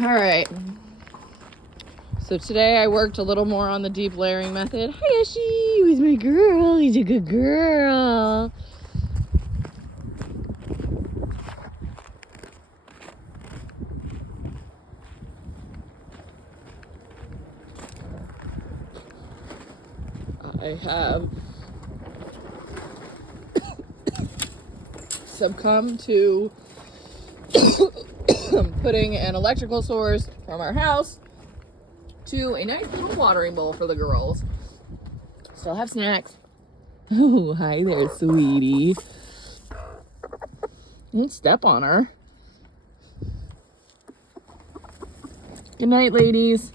All right. So today I worked a little more on the deep layering method. Hi, Ashi. He's my girl. He's a good girl. I have succumbed to putting an electrical source from our house to a nice little watering bowl for the girls. Still have snacks. Oh, hi there, sweetie. Don't step on her. Good night, ladies.